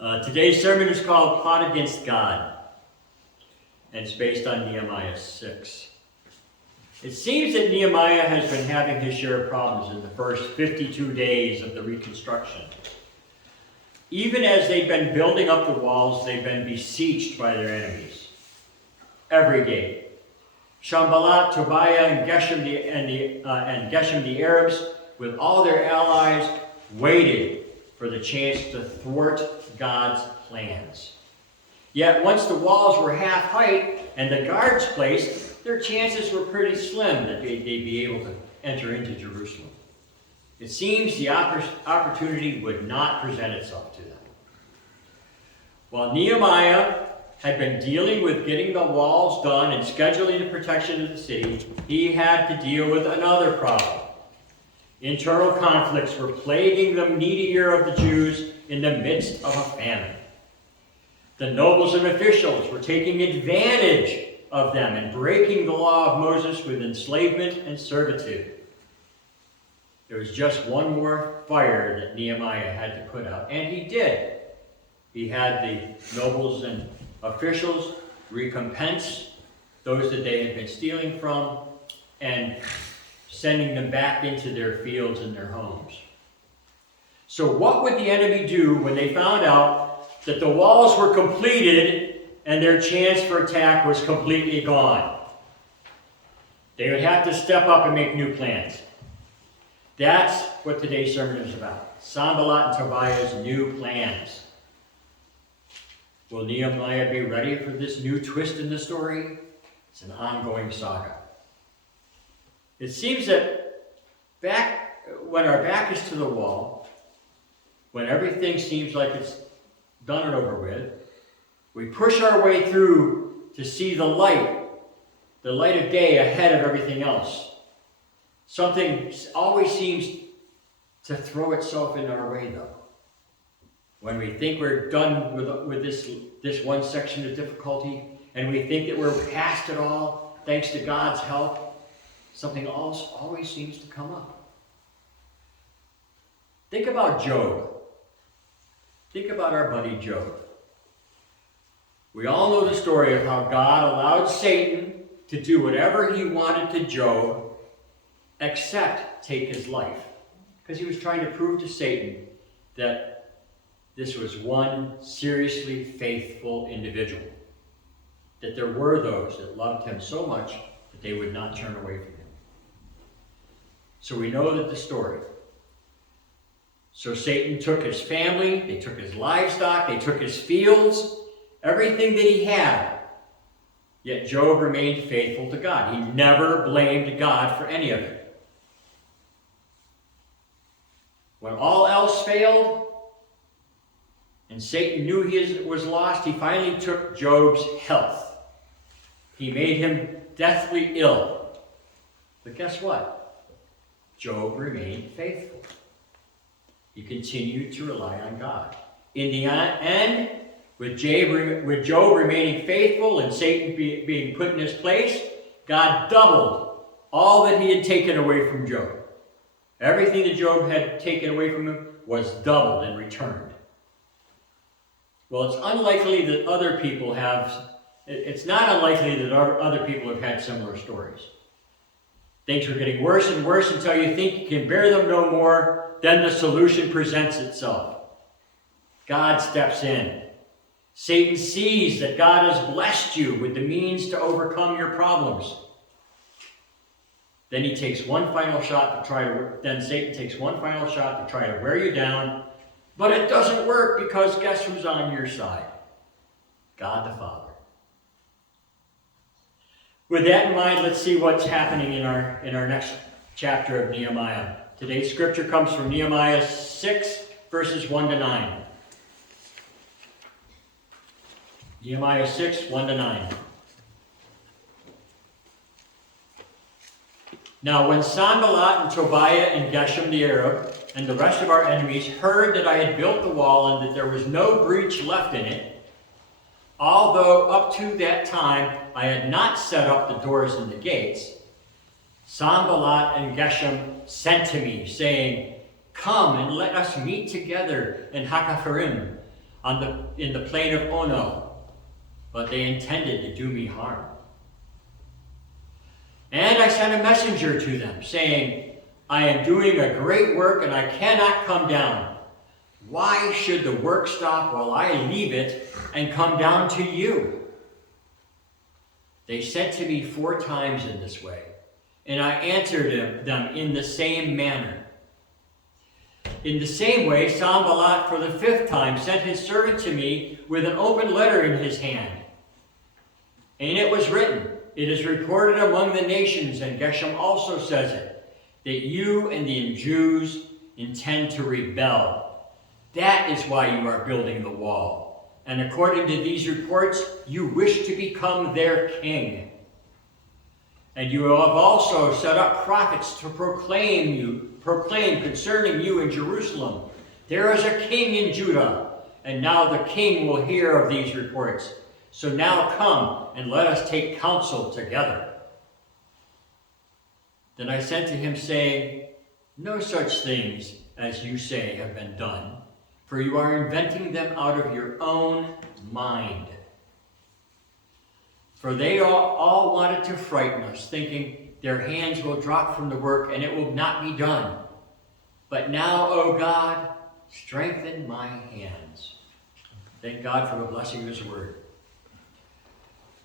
Today's sermon is called Plot Against God, and it's based on Nehemiah 6. It seems that Nehemiah has been having his share of problems in the first 52 days of the reconstruction. Even as they've been building up the walls, they've been besieged by their enemies every day. Sanballat, Tobiah, and Geshem the Arabs, with all their allies, waited for the chance to thwart God's plans. Yet once the walls were half height and the guards placed, their chances were pretty slim that they'd be able to enter into Jerusalem. It seems the opportunity would not present itself to them. While Nehemiah had been dealing with getting the walls done and scheduling the protection of the city, he had to deal with another problem. Internal conflicts were plaguing the needy ear of the Jews in the midst of a famine. The nobles and officials were taking advantage of them and breaking the law of Moses with enslavement and servitude. There was just one more fire that Nehemiah had to put out, and he did. He had the nobles and officials recompense those that they had been stealing from and sending them back into their fields and their homes. So what would the enemy do when they found out that the walls were completed and their chance for attack was completely gone? They would have to step up and make new plans. That's what today's sermon is about. Sanballat and Tobiah's new plans. Will Nehemiah be ready for this new twist in the story? It's an ongoing saga. It seems that when our back is to the wall, when everything seems like it's done and over with, we push our way through to see the light of day ahead of everything else. Something always seems to throw itself in our way, though. When we think we're done with this one section of difficulty, and we think that we're past it all, thanks to God's help, something else always seems to come up. Think about Job. Think about our buddy Job. We all know the story of how God allowed Satan to do whatever he wanted to Job, except take his life. Because he was trying to prove to Satan that this was one seriously faithful individual. That there were those that loved him so much that they would not turn away from him. So we know that the story. So Satan took his family, they took his livestock, they took his fields, everything that he had. Yet Job remained faithful to God. He never blamed God for any of it. When all else failed, and Satan knew he was lost, he finally took Job's health. He made him deathly ill. But guess what? Job remained faithful. He continued to rely on God. In the end, with Job remaining faithful and Satan being put in his place, God doubled all that he had taken away from Job. Everything that Job had taken away from him was doubled and returned. Well, it's not unlikely that other people have had similar stories. Things are getting worse and worse until you think you can bear them no more. Then the solution presents itself. God steps in. Satan sees that God has blessed you with the means to overcome your problems. Then Satan takes one final shot to try to wear you down, but it doesn't work because guess who's on your side? God the Father. With that in mind, let's see what's happening in our next chapter of Nehemiah. Today's scripture comes from Nehemiah 6, verses 1 to 9. Nehemiah 6, 1 to 9. Now when Sanballat and Tobiah and Geshem the Arab and the rest of our enemies heard that I had built the wall and that there was no breach left in it, although up to that time I had not set up the doors and the gates, Sanballat and Geshem sent to me, saying, "Come and let us meet together in Hakapharim, in the plain of Ono, but they intended to do me harm. And I sent a messenger to them, saying, I am doing a great work, and I cannot come down. Why should the work stop while I leave it and come down to you? They sent to me 4 times in this way, and I answered them in the same manner. In the same way, Sanballat for the 5th time sent his servant to me with an open letter in his hand. And it was written, it is reported among the nations, and Geshem also says it, that you and the Jews intend to rebel. That is why you are building the wall. And according to these reports, you wish to become their king. And you have also set up prophets to proclaim concerning you in Jerusalem. There is a king in Judah, and now the king will hear of these reports. So now come and let us take counsel together. Then I sent to him, saying, no such things as you say have been done, for you are inventing them out of your own mind. For they all wanted to frighten us, thinking their hands will drop from the work and it will not be done. But now, O God, strengthen my hands. Thank God for the blessing of his word.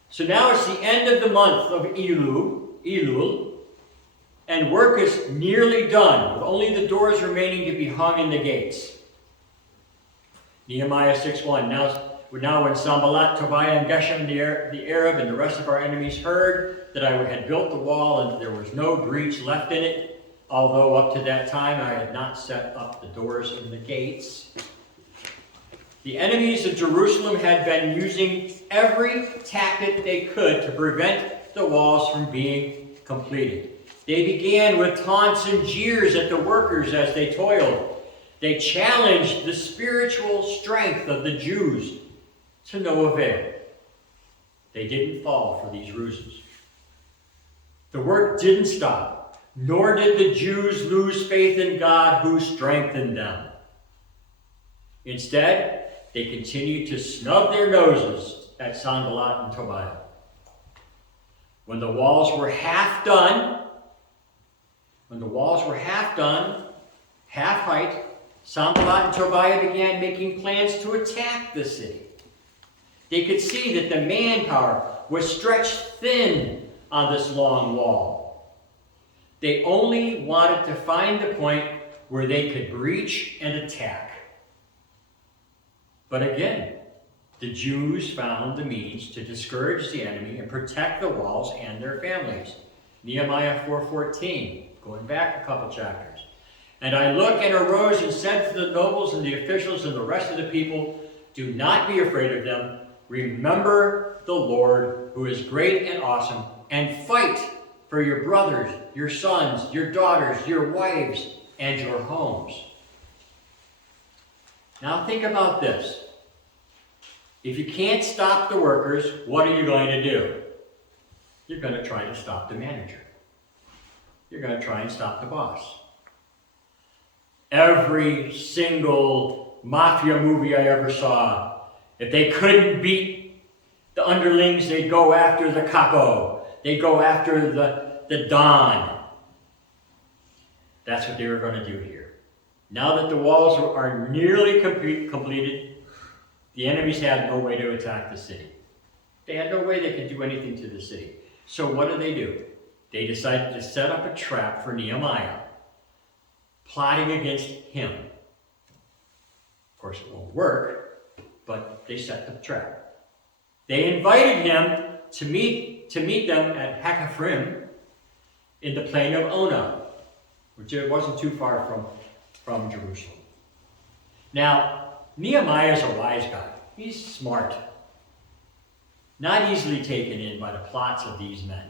So now it's the end of the month of Elul, and work is nearly done, with only the doors remaining to be hung in the gates. Nehemiah 6:1. Now when Sanballat, Tobiah, and Geshem the Arab and the rest of our enemies heard that I had built the wall and there was no breach left in it, although up to that time I had not set up the doors and the gates. The enemies of Jerusalem had been using every tactic they could to prevent the walls from being completed. They began with taunts and jeers at the workers as they toiled. They challenged the spiritual strength of the Jews to no avail. They didn't fall for these ruses. The work didn't stop, nor did the Jews lose faith in God who strengthened them. Instead, they continued to snub their noses at Sanballat and Tobiah. When the walls were half done, half height, Sanballat and Tobiah began making plans to attack the city. They could see that the manpower was stretched thin on this long wall. They only wanted to find the point where they could breach and attack. But again, the Jews found the means to discourage the enemy and protect the walls and their families. Nehemiah 4:14, going back a couple chapters. And I looked and arose and said to the nobles and the officials and the rest of the people, do not be afraid of them. Remember the Lord, who is great and awesome, and fight for your brothers, your sons, your daughters, your wives, and your homes. Now think about this. If you can't stop the workers, what are you going to do? You're going to try to stop the manager. You're going to try and stop the boss. Every single mafia movie I ever saw, if they couldn't beat the underlings, they'd go after the capo. They'd go after the don. That's what they were going to do here. Now that the walls are nearly completed, the enemies had no way to attack the city. They had no way they could do anything to the city. So what do? They decided to set up a trap for Nehemiah, plotting against him. Of course, it won't work, but they set the trap. They invited him to meet them at Hakafrim in the plain of Ono, which it wasn't too far from Jerusalem. Now, Nehemiah is a wise guy. He's smart. Not easily taken in by the plots of these men.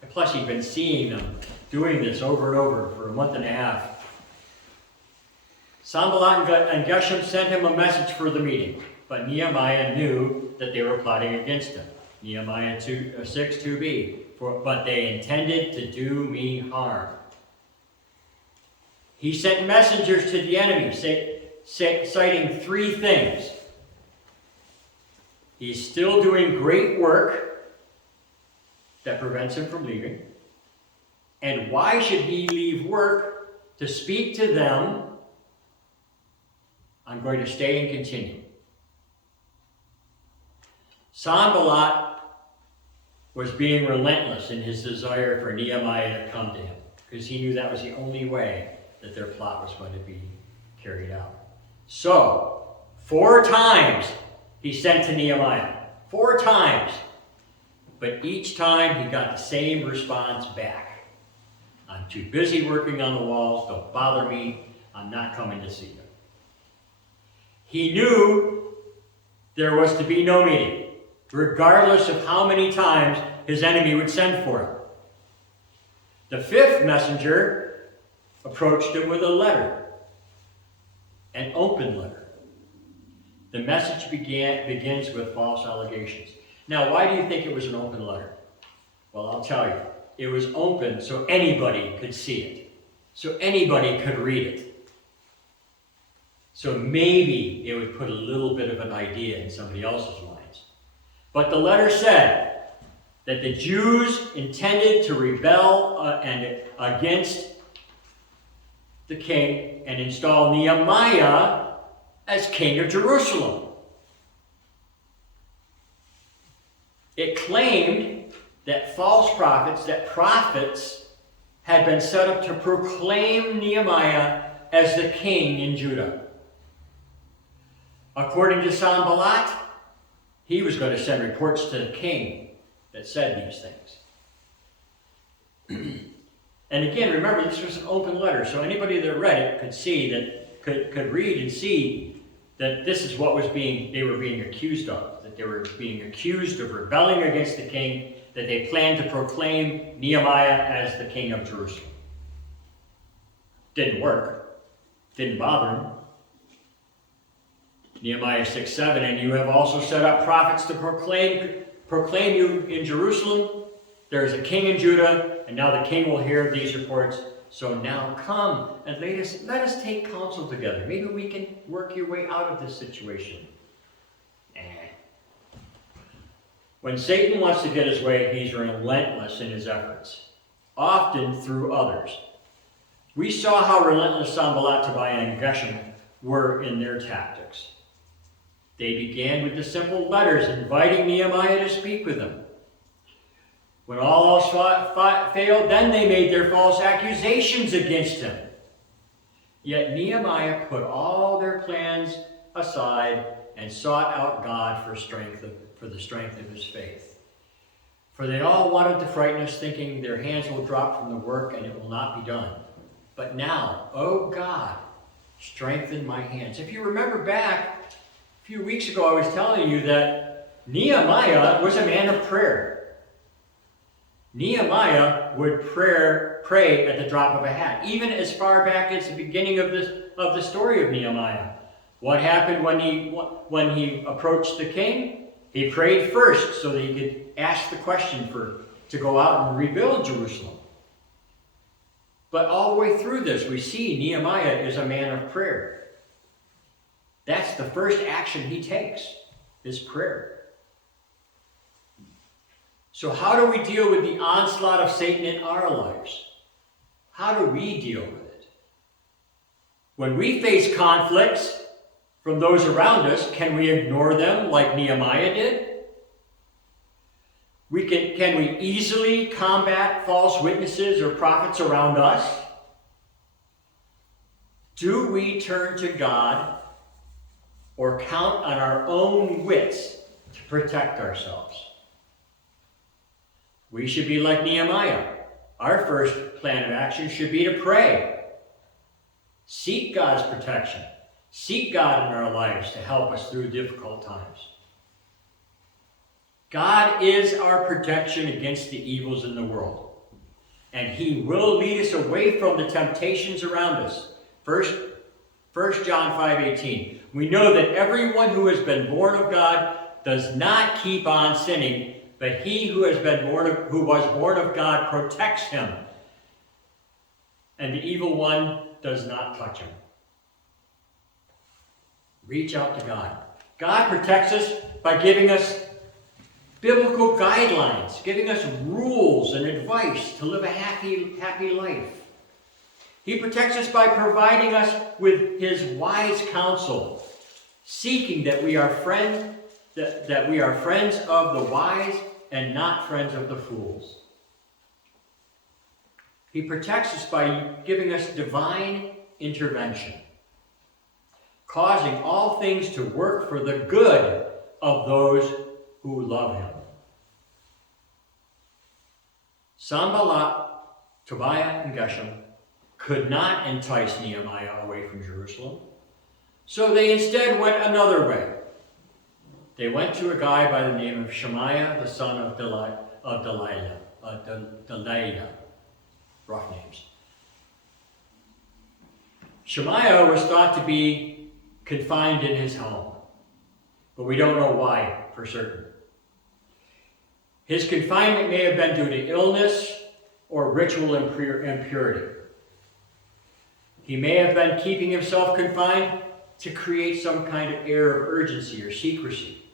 And plus, he'd been seeing them doing this over and over for a month and a half. Sanballat and Geshem sent him a message for the meeting, but Nehemiah knew that they were plotting against him. Nehemiah 6:2b, but they intended to do me harm. He sent messengers to the enemy, citing 3 things. He's still doing great work that prevents him from leaving. And why should he leave work to speak to them? I'm going to stay and continue. Sanballat was being relentless in his desire for Nehemiah to come to him, because he knew that was the only way that their plot was going to be carried out. So, 4 times he sent to Nehemiah. 4 times. But each time he got the same response back. I'm too busy working on the walls. Don't bother me. I'm not coming to see you. He knew there was to be no meeting, regardless of how many times his enemy would send for him. The 5th messenger approached him with a letter, an open letter. The message begins with false allegations. Now, why do you think it was an open letter? Well, I'll tell you. It was open so anybody could see it, so anybody could read it. So maybe it would put a little bit of an idea in somebody else's minds. But the letter said that the Jews intended to rebel against the king and install Nehemiah as king of Jerusalem. It claimed that false prophets, that prophets had been set up to proclaim Nehemiah as the king in Judah. According to Sanballat, he was going to send reports to the king that said these things. And again, remember, this was an open letter, so anybody that read it could see that, could read and see that this is what they were being accused of, that they were being accused of rebelling against the king, that they planned to proclaim Nehemiah as the king of Jerusalem. Didn't work. Didn't bother him. Nehemiah 6:7, and you have also set up prophets to proclaim you in Jerusalem. There is a king in Judah, and now the king will hear these reports. So now come and let us take counsel together. Maybe we can work your way out of this situation. When Satan wants to get his way, he's relentless in his efforts, often through others. We saw how relentless Sanballat, Tobiah, and Geshem were in their tactics. They began with the simple letters inviting Nehemiah to speak with them. When all else failed, then they made their false accusations against him. Yet Nehemiah put all their plans aside and sought out God for the strength of his faith. For they all wanted to frighten us, thinking their hands will drop from the work and it will not be done. But now, O God, strengthen my hands. If you remember back a few weeks ago, I was telling you that Nehemiah was a man of prayer. Nehemiah would pray at the drop of a hat, even as far back as the beginning of the story of Nehemiah. What happened when he approached the king? He prayed first so that he could ask the question to go out and rebuild Jerusalem. But all the way through this, we see Nehemiah is a man of prayer. That's the first action he takes, is prayer. So how do we deal with the onslaught of Satan in our lives? How do we deal with it? When we face conflicts from those around us, can we ignore them like Nehemiah did? Can we easily combat false witnesses or prophets around us? Do we turn to God or count on our own wits to protect ourselves? We should be like Nehemiah. Our first plan of action should be to pray. Seek God's protection. Seek God in our lives to help us through difficult times. God is our protection against the evils in the world. And he will lead us away from the temptations around us. 1 John 5:18. We know that everyone who has been born of God does not keep on sinning, but he who was born of God protects him, and the evil one does not touch him. Reach out to God. God protects us by giving us biblical guidelines, giving us rules and advice to live a happy life. He protects us by providing us with his wise counsel, seeking that we are friends of the wise and not friends of the fools. He protects us by giving us divine intervention, causing all things to work for the good of those who love him. Sanballat, Tobiah, and Geshem could not entice Nehemiah away from Jerusalem, so they instead went another way. They went to a guy by the name of Shemaiah, the son of Delaiah. Rough names. Shemaiah was thought to be confined in his home, but we don't know why for certain. His confinement may have been due to illness or ritual impurity. He may have been keeping himself confined to create some kind of air of urgency or secrecy.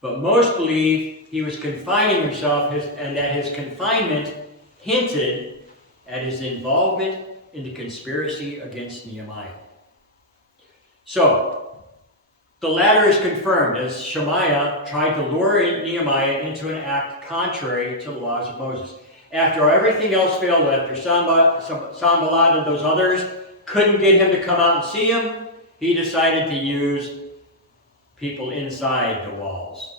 But most believe he was confining himself and that his confinement hinted at his involvement in the conspiracy against Nehemiah. So, the latter is confirmed as Shemaiah tried to lure Nehemiah into an act contrary to the laws of Moses. After everything else failed, after Sanballat and those others couldn't get him to come out and see him, he decided to use people inside the walls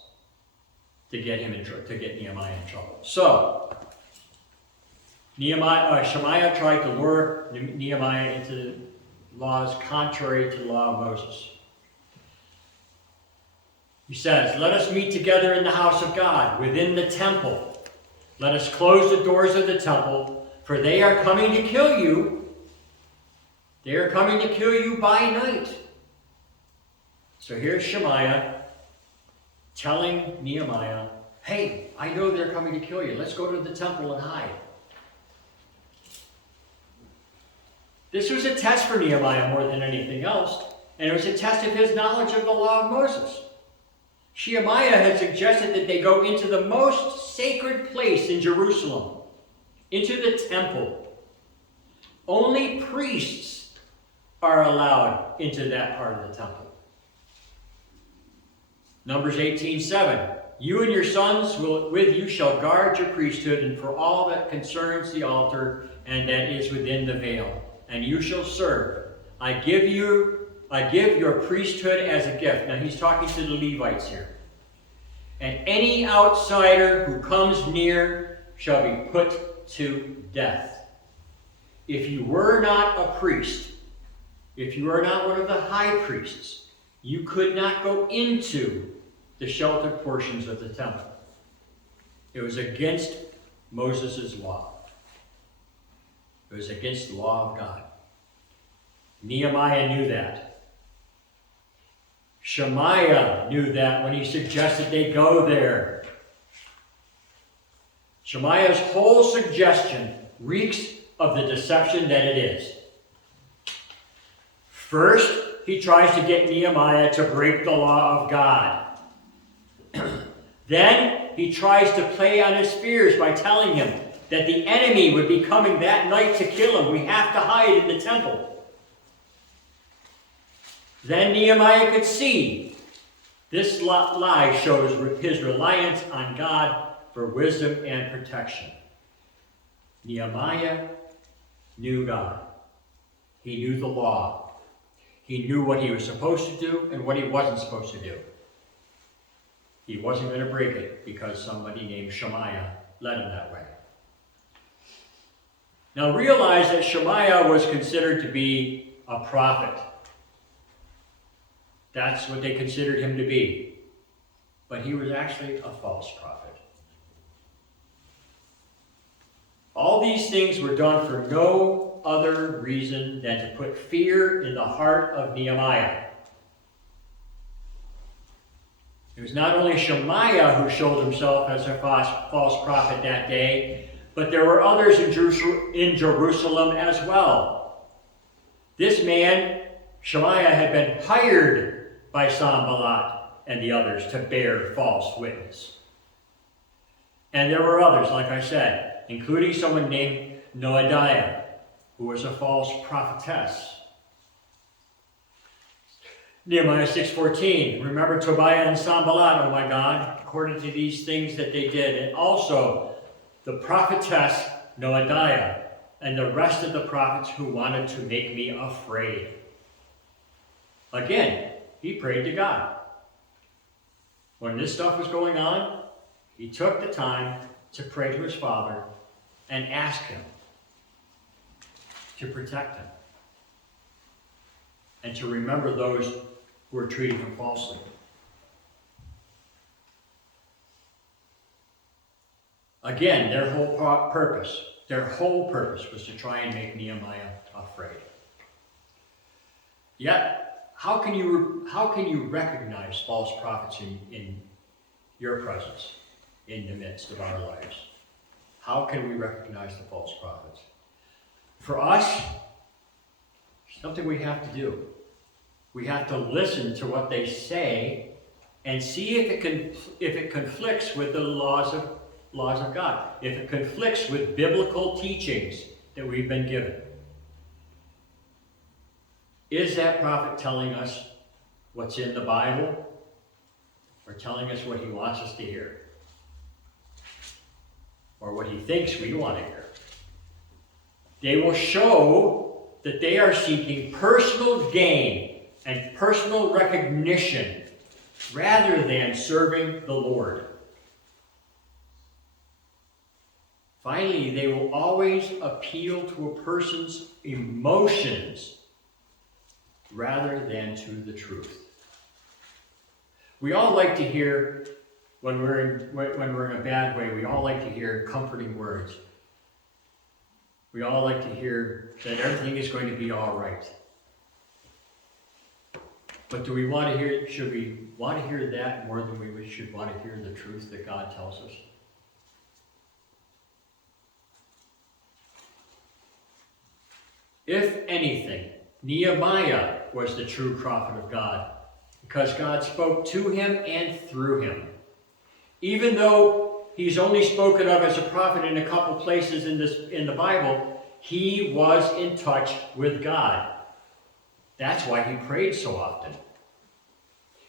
to get Nehemiah in trouble. So, Shemaiah tried to lure Nehemiah into laws contrary to the law of Moses. He says, "Let us meet together in the house of God, within the temple. Let us close the doors of the temple, for they are coming to kill you. They are coming to kill you by night." So here's Shemaiah telling Nehemiah, "Hey, I know they're coming to kill you. Let's go to the temple and hide." This was a test for Nehemiah more than anything else, and it was a test of his knowledge of the law of Moses. Shemaiah had suggested that they go into the most sacred place in Jerusalem, into the temple. Only priests are allowed into that part of the temple. Numbers 18:7, "You and your sons with you shall guard your priesthood, and for all that concerns the altar and that is within the veil, and you shall serve. I give your priesthood as a gift." Now he's talking to the Levites here. "And any outsider who comes near shall be put to death." If you were not a priest, if you were not one of the high priests, you could not go into the sheltered portions of the temple. It was against Moses' law. It was against the law of God. Nehemiah knew that. Shemaiah knew that when he suggested they go there. Shemaiah's whole suggestion reeks of the deception that it is. First, he tries to get Nehemiah to break the law of God. Then, he tries to play on his fears by telling him that the enemy would be coming that night to kill him. We have to hide in the temple. Then Nehemiah could see this lie shows his reliance on God for wisdom and protection. Nehemiah knew God. He knew the law. He knew what he was supposed to do and what he wasn't supposed to do. He wasn't going to break it because somebody named Shemaiah led him that way. Now realize that Shemaiah was considered to be a prophet. That's what they considered him to be. But he was actually a false prophet. All these things were done for no other reason than to put fear in the heart of Nehemiah. It was not only Shemaiah who showed himself as a false prophet that day, but there were others in Jerusalem as well. This man, Shemaiah, had been hired by Sanballat and the others to bear false witness. And there were others, like I said, including someone named Noadiah, who was a false prophetess. Nehemiah 6:14, remember Tobiah and Sanballat, oh my God, according to these things that they did, and also the prophetess Noadiah and the rest of the prophets who wanted to make me afraid. Again, he prayed to God. When this stuff was going on, he took the time to pray to his Father and ask him to protect him and to remember those who were treating him falsely. Again, their whole purpose was to try and make Nehemiah afraid. Yet, how can you recognize false prophets in your presence, in the midst of our lives? How can we recognize the false prophets? For us, something we have to do. We have to listen to what they say and see if it conflicts with the laws of God, if it conflicts with biblical teachings that we've been given. Is that prophet telling us what's in the Bible, or telling us what he wants us to hear, or what he thinks we want to hear? They will show that they are seeking personal gain and personal recognition rather than serving the Lord. Finally, they will always appeal to a person's emotions rather than to the truth. We all like to hear, when we're in a bad way, we all like to hear comforting words. We all like to hear that everything is going to be all right. But do we want to hear, should we want to hear that more than we should want to hear the truth that God tells us? If anything, Nehemiah was the true prophet of God, because God spoke to him and through him. Even though he's only spoken of as a prophet in a couple places in the Bible, he was in touch with God. That's why he prayed so often.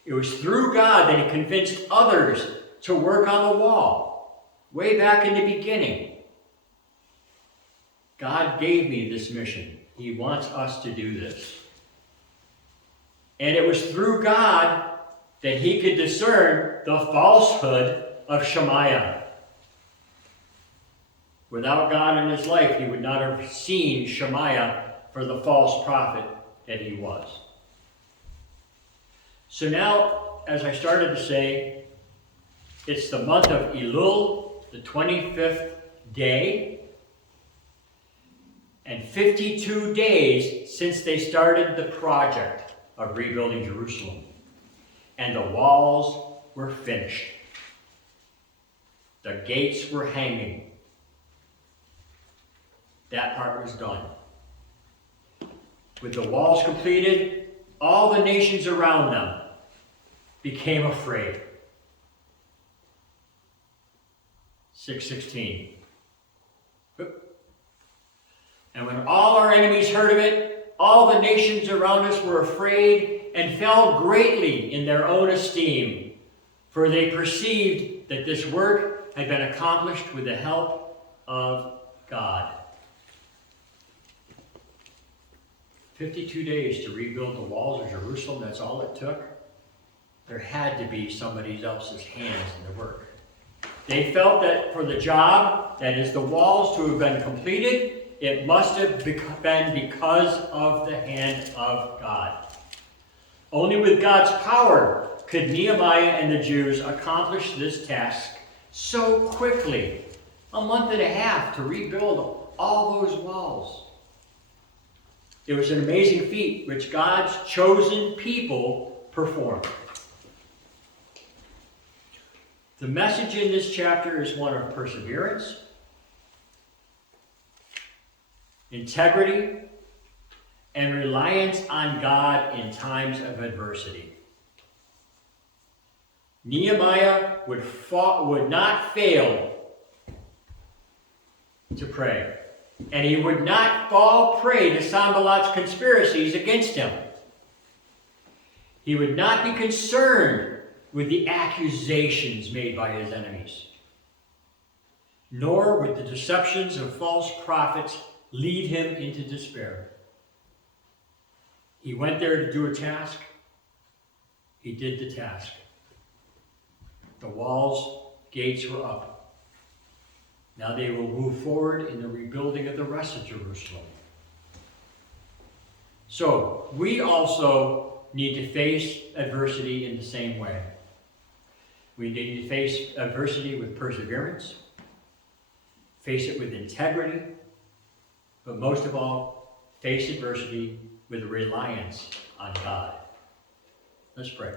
It was through God that he convinced others to work on the wall, way back in the beginning. God gave me this mission. He wants us to do this. And it was through God that he could discern the falsehood of Shemaiah. Without God in his life, he would not have seen Shemaiah for the false prophet that he was. So now, as I started to say, it's the month of Elul, the 25th day, and 52 days since they started the project of rebuilding Jerusalem. And the walls were finished. The gates were hanging. That part was done. With the walls completed, all the nations around them became afraid. 6:16. And when all our enemies heard of it, all the nations around us were afraid and fell greatly in their own esteem, for they perceived that this work had been accomplished with the help of God. 52 days to rebuild the walls of Jerusalem, that's all it took. There had to be somebody else's hands in the work. They felt that for the job, that is the walls, to have been completed, it must have been because of the hand of God. Only with God's power could Nehemiah and the Jews accomplish this task so quickly. A month and a half to rebuild all those walls. It was an amazing feat which God's chosen people performed. The message in this chapter is one of perseverance, integrity, and reliance on God in times of adversity. Nehemiah would not fail to pray. And he would not fall prey to Sanballat's conspiracies against him. He would not be concerned with the accusations made by his enemies, nor would the deceptions of false prophets lead him into despair. He went there to do a task. He did the task. The walls, gates were up. Now they will move forward in the rebuilding of the rest of Jerusalem. So, we also need to face adversity in the same way. We need to face adversity with perseverance, face it with integrity, but most of all, face adversity with reliance on God. Let's pray.